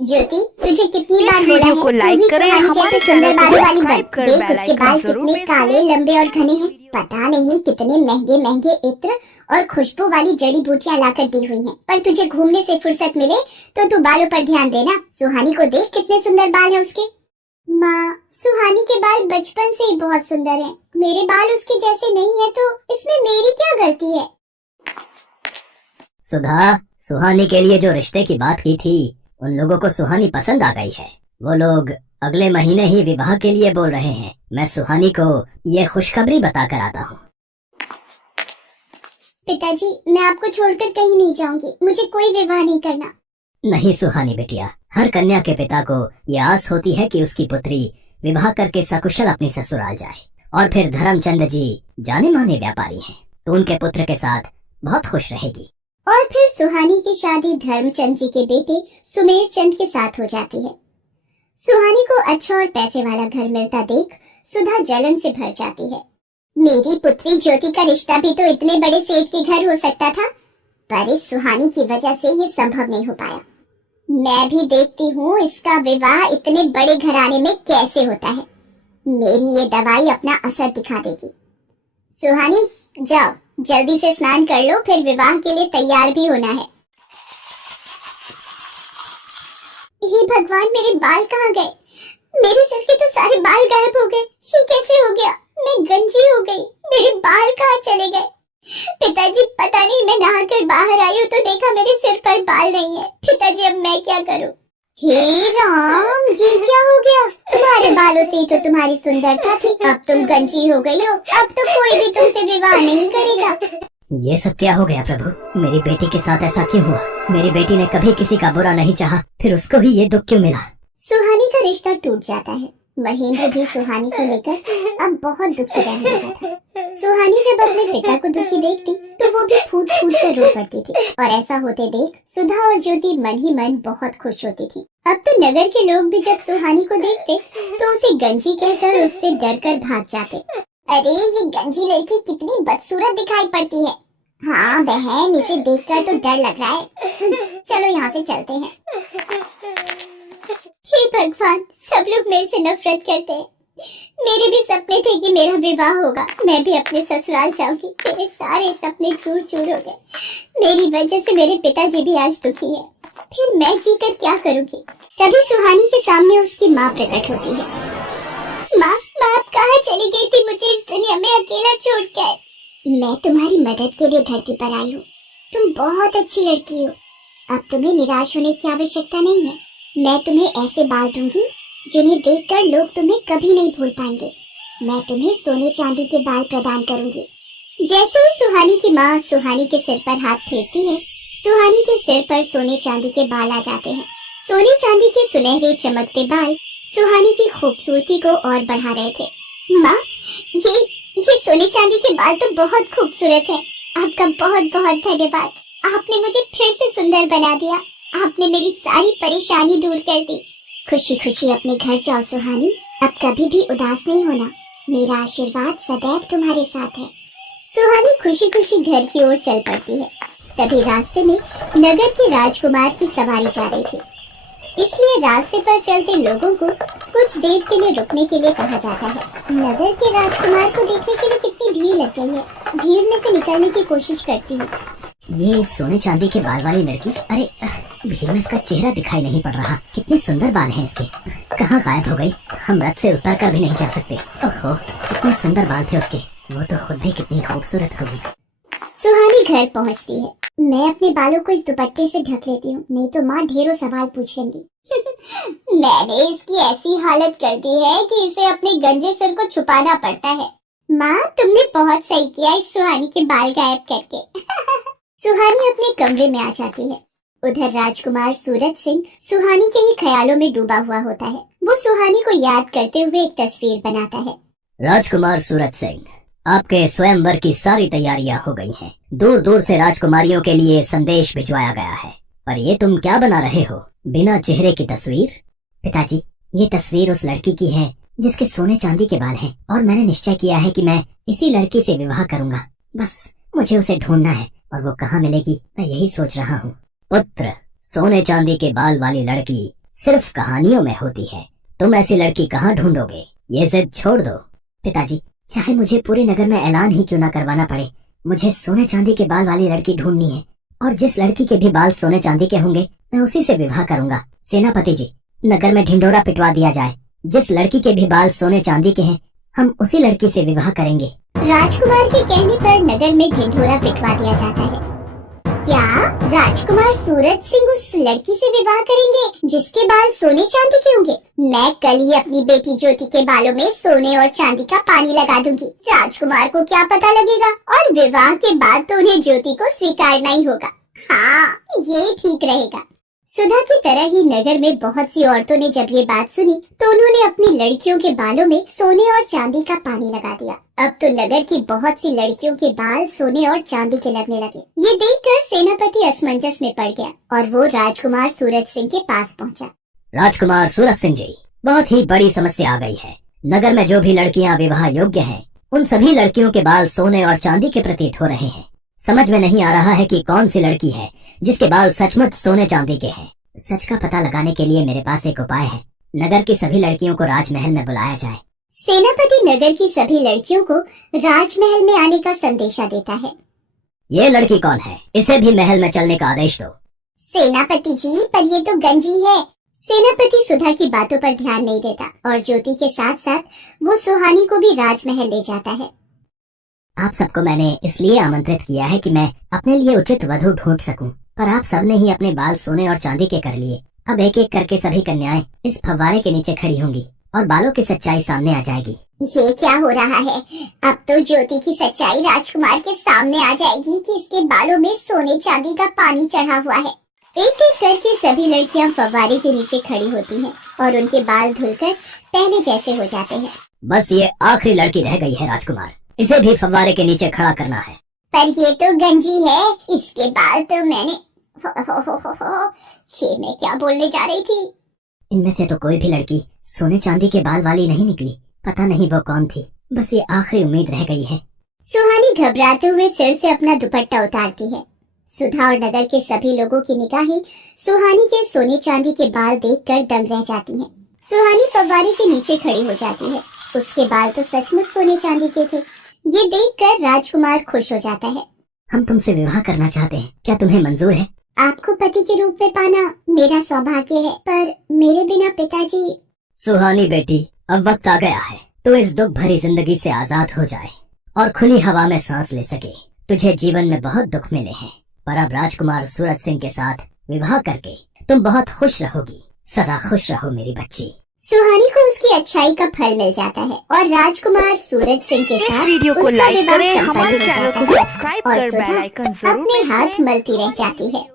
ज्योति, तुझे कितनी बार इस बोला वीडियो है को तू लाइक भी करें, सुहानी हमारे जैसे चैनल सुंदर को बालों वाली बन। सब्सक्राइब कर देख बेल उसके आइकन बाल जरूर कितने प्रेस काले, करें। लंबे और घने हैं। पता नहीं कितने महंगे महंगे इत्र और खुशबू वाली जड़ी बूटियां लाकर दी हुई हैं। पर तुझे घूमने से फुर्सत मिले तो तू बालों पर ध्यान देना। सुहानी को देख कितने सुंदर बाल है उसके। माँ, सुहानी के बाल बचपन से ही बहुत सुंदर हैं। मेरे बाल उसके जैसे नहीं है तो इसमें मेरी क्या गलती है? सुधा, सुहानी के लिए जो रिश्ते की बात की थी उन लोगों को सुहानी पसंद आ गई है। वो लोग अगले महीने ही विवाह के लिए बोल रहे हैं। मैं सुहानी को ये खुशखबरी बताकर आता हूँ। पिताजी, मैं आपको छोड़कर कहीं नहीं जाऊंगी। मुझे कोई विवाह नहीं करना। नहीं सुहानी बेटिया, हर कन्या के पिता को ये आस होती है कि उसकी पुत्री विवाह करके सकुशल अपनी ससुराल जाए। और फिर धर्मचंद जी जाने माने व्यापारी हैं, तो उनके पुत्र के साथ बहुत खुश रहेगी। और फिर सुहानी की शादी धर्मचंद जी के बेटे सुमेर चंद के साथ हो जाती है। सुहानी को अच्छा और पैसे वाला घर मिलता देख सुधा जलन से भर जाती है। मेरी पुत्री ज्योति का रिश्ता भी तो इतने बड़े सेठ के घर हो सकता था, पर इस सुहानी की वजह से ये संभव नहीं हो पाया। मैं भी देखती हूँ इसका विवाह इतने बड़े घराने में कैसे होता है। मेरी ये दवाई अपना असर दिखा देगी। सुहानी, जाओ जल्दी से स्नान कर लो, फिर विवाह के लिए तैयार भी होना है। हे भगवान, मेरे बाल कहाँ गए? मेरे सिर के तो सारे बाल गायब हो गए। ये कैसे हो गया? मैं गंजी हो गई। मेरे बाल कहाँ चले गए? पिताजी, पता नहीं, मैं नहाकर बाहर आई हूँ तो देखा मेरे सिर पर बाल नहीं है। पिताजी, अब मैं क्या करूँ? हे राम, ये क्या हो गया? तुम्हारे बालों से ही तो तुम्हारी सुंदरता थी, अब तुम गंजी हो गई हो। अब तो कोई भी तुमसे विवाह नहीं करेगा। ये सब क्या हो गया प्रभु? मेरी बेटी के साथ ऐसा क्यों हुआ? मेरी बेटी ने कभी किसी का बुरा नहीं चाहा, फिर उसको ही ये दुख क्यों मिला? सुहानी का रिश्ता टूट जाता है। महेंद्र भी सुहानी को लेकर अब बहुत दुखी रहने लगा था। सुहानी जब अपने पिता को दुखी देखती तो वो भी फूट फूट कर रो पड़ती थी। और ऐसा होते देख सुधा और ज्योति मन ही मन बहुत खुश होती थी। अब तो नगर के लोग भी जब सुहानी को देखते तो उसे गंजी कहकर उससे डर कर भाग जाते। अरे, ये गंजी लड़की कितनी बदसूरत दिखाई पड़ती है। हाँ बहन, इसे देखकर तो डर लग रहा है। चलो यहाँ से चलते हैं। हे भगवान, सब लोग मेरे से नफरत करते हैं। मेरे भी सपने थे कि मेरा विवाह होगा, मैं भी अपने ससुराल जाऊंगी। मेरे सारे सपने चूर चूर हो गए। मेरी वजह से मेरे पिताजी भी आज दुखी है। फिर मैं जीकर क्या करूंगी? तभी सुहानी के सामने उसकी माँ प्रकट होती है। माँ, आप कहाँ चली गई थी? मुझे इस दुनिया में अकेला छोड़कर। मैं तुम्हारी मदद के लिए धरती पर आई हूँ। तुम बहुत अच्छी लड़की हो। अब तुम्हें निराश होने की आवश्यकता नहीं है। मैं तुम्हें ऐसे बाल दूंगी जिन्हें देखकर लोग तुम्हें कभी नहीं भूल पाएंगे। मैं तुम्हें सोने चांदी के बाल प्रदान करूंगी। जैसे ही सुहानी की माँ सुहानी के सिर पर हाथ फेरती है, सुहानी के सिर पर सोने चांदी के बाल आ जाते हैं। सोने चांदी के सुनहरे चमकते बाल सुहानी की खूबसूरती को और बढ़ा रहे थे। माँ, ये सोने चांदी के बाल तो बहुत खूबसूरत है। आपका बहुत बहुत धन्यवाद। आपने मुझे फिर से सुंदर बना दिया। आपने मेरी सारी परेशानी दूर कर दी। खुशी खुशी अपने घर जाओ सुहानी। अब कभी भी उदास नहीं होना। मेरा आशीर्वाद सदैव तुम्हारे साथ है। सुहानी खुशी खुशी घर की ओर चल पड़ती है। तभी रास्ते में नगर के राजकुमार की सवारी जा रही थी, इसलिए रास्ते पर चलते लोगों को कुछ देर के लिए रुकने के लिए कहा जाता है। नगर के राजकुमार को देखने के लिए कितनी भीड़ लग गई है। भीड़ में से निकलने की कोशिश करती हूँ। ये सोने चांदी के बाल वाली लड़की, अरे भीड़ में इसका चेहरा दिखाई नहीं पड़ रहा। कितने सुंदर बाल हैं इसके, कहाँ गायब हो गई? हम रथ से उतर कर भी नहीं जा सकते। ओहो, कितने सुंदर बाल थे उसके। वो तो खुद भी कितनी खूबसूरत होगी। सुहानी घर पहुँचती है। मैं अपने बालों को इस दुपट्टे से ढक लेती हूँ, नहीं तो माँ ढेरों सवाल पूछ लेंगी। मैंने इसकी ऐसी हालत कर दी है कि इसे अपने गंजे सिर को छुपाना पड़ता है। माँ, तुमने बहुत सही किया इस सुहानी के बाल गायब करके। सुहानी अपने कमरे में आ जाती है। उधर राजकुमार सूरज सिंह सुहानी के ही ख्यालों में डूबा हुआ होता है। वो सुहानी को याद करते हुए एक तस्वीर बनाता है। राजकुमार सूरज सिंह, आपके स्वयंवर की सारी तैयारियां हो गई हैं। दूर दूर से राजकुमारियों के लिए संदेश भिजवाया गया है। पर ये तुम क्या बना रहे हो? बिना चेहरे की तस्वीर? पिताजी, ये तस्वीर उस लड़की की है जिसके सोने चांदी के बाल हैं, और मैंने निश्चय किया है कि मैं इसी लड़की से विवाह करूंगा। बस मुझे उसे ढूंढना है, और वो कहाँ मिलेगी मैं यही सोच रहा हूँ। पुत्र, सोने चांदी के बाल वाली लड़की सिर्फ कहानियों में होती है। तुम ऐसी लड़की कहाँ ढूंढोगे? ये जिद छोड़ दो। पिताजी, चाहे मुझे पूरे नगर में ऐलान ही क्यों ना करवाना पड़े, मुझे सोने चांदी के बाल वाली लड़की ढूंढनी है, और जिस लड़की के भी बाल सोने चांदी के होंगे मैं उसी से विवाह करूंगा। सेनापति जी, नगर में ढिंढोरा पिटवा दिया जाए, जिस लड़की के भी बाल सोने चांदी के हैं हम उसी लड़की से विवाह करेंगे। राजकुमार के कहने पर नगर में ढिंढोरा पिटवा दिया जाता है। क्या राजकुमार सूरज सिंह उस लड़की से विवाह करेंगे जिसके बाल सोने चांदी के होंगे? मैं कल ही अपनी बेटी ज्योति के बालों में सोने और चांदी का पानी लगा दूंगी। राजकुमार को क्या पता लगेगा, और विवाह के बाद तो उन्हें ज्योति को स्वीकारना ही होगा। हाँ, ये ठीक रहेगा। सुधा की तरह ही नगर में बहुत सी औरतों ने जब ये बात सुनी तो उन्होंने अपनी लड़कियों के बालों में सोने और चांदी का पानी लगा दिया। अब तो नगर की बहुत सी लड़कियों के बाल सोने और चांदी के लगने लगे। ये देखकर सेनापति असमंजस में पड़ गया और वो राजकुमार सूरज सिंह के पास पहुंचा। राजकुमार सूरज सिंह जी, बहुत ही बड़ी समस्या आ गई है। नगर में जो भी लड़कियां विवाह योग्य हैं, उन सभी लड़कियों के बाल सोने और चांदी के प्रतीत हो रहे हैं। समझ में नहीं आ रहा है कि कौन सी लड़की है जिसके बाल सचमुच सोने चांदी के हैं। सच का पता लगाने के लिए मेरे पास एक उपाय है। नगर की सभी लड़कियों को राजमहल में बुलाया जाए। सेनापति नगर की सभी लड़कियों को राजमहल में आने का संदेशा देता है। ये लड़की कौन है? इसे भी महल में चलने का आदेश दो। सेनापति जी, पर ये तो गंजी है। सेनापति सुधा की बातों पर ध्यान नहीं देता और ज्योति के साथ साथ वो सुहानी को भी राजमहल ले जाता है। आप सबको मैंने इसलिए आमंत्रित किया है कि मैं अपने लिए उचित वधू ढूंढ सकूं, पर आप सबने ही अपने बाल सोने और चांदी के कर लिए। अब एक एक करके सभी कन्याएं इस फव्वारे के नीचे खड़ी होंगी और बालों की सच्चाई सामने आ जाएगी। ये क्या हो रहा है? अब तो ज्योति की सच्चाई राजकुमार के सामने आ जाएगी कि इसके बालों में सोने चांदी का पानी चढ़ा हुआ है। एक एक करके सभी लड़कियां फव्वारे के नीचे खड़ी होती हैं और उनके बाल धुलकर पहले जैसे हो जाते हैं। बस ये आखिरी लड़की रह गई है राजकुमार, इसे भी फव्वारे के नीचे खड़ा करना है। पर ये तो गंजी है, इसके बाल तो मैंने ये मैं क्या बोलने जा रही थी? इनमें से तो कोई भी लड़की सोने चांदी के बाल वाली नहीं निकली। पता नहीं वो कौन थी। बस ये आखिरी उम्मीद रह गई है। सुहानी घबराते हुए सिर से अपना दुपट्टा उतारती है। सुधा और नगर के सभी लोगों की निगाहें सुहानी के सोने चांदी के बाल देखकर दंग रह जाती हैं। सुहानी फव्वारे के नीचे खड़ी हो जाती है। उसके बाल तो सचमुच सोने चांदी के थे। ये देखकर राजकुमार खुश हो जाता है। हम तुमसे विवाह करना चाहते हैं, क्या तुम्हें मंजूर है? आपको पति के रूप में पाना मेरा सौभाग्य है, पर मेरे बिना पिताजी। सुहानी बेटी, अब वक्त आ गया है तो इस दुख भरी जिंदगी से आजाद हो जाए और खुली हवा में सांस ले सके। तुझे जीवन में बहुत दुख मिले हैं, पर अब राजकुमार सूरज सिंह के साथ विवाह करके तुम बहुत खुश रहोगी। सदा खुश रहो मेरी बच्ची। सुहानी को उसकी अच्छाई का फल मिल जाता है और राजकुमार सूरज सिंह के साथ वीडियो को उसका लाइक विवाह करें, संपन्न हमारे हो चैनल जाता को है सब्सक्राइब और कर सुधा बेल आइकन जरूर अपने प्रेस हाथ करें। मलती रह जाती है।